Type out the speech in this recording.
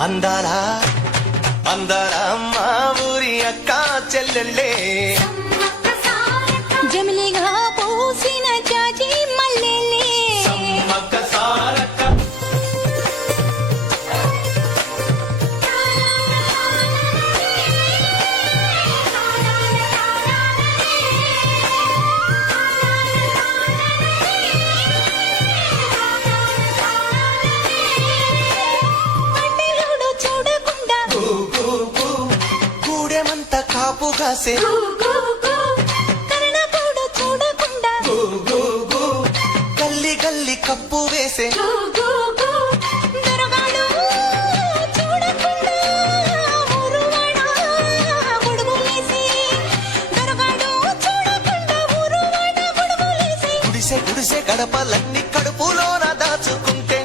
అందాల అందాల మా ఊరి అక్క చెల్లెళ్ళే జమిలిగా పూసిన జాజి మల్లెలే సమ్మక్క సారక్క పంటలోడు చూడకుండా గూడెమంత కాపు కాసే కరణపోడు చూడకుండా గల్లి గల్లి కప్పు వేసే దొరగాడు చూడకుండా ఊరువాడా గొడుగులేసి దొరగాడు చూడకుండా ఊరువాడా గొడుగులేసి గుడిసె గుడిసె గడపలన్నీ కడుపులోన దాచుకుంటే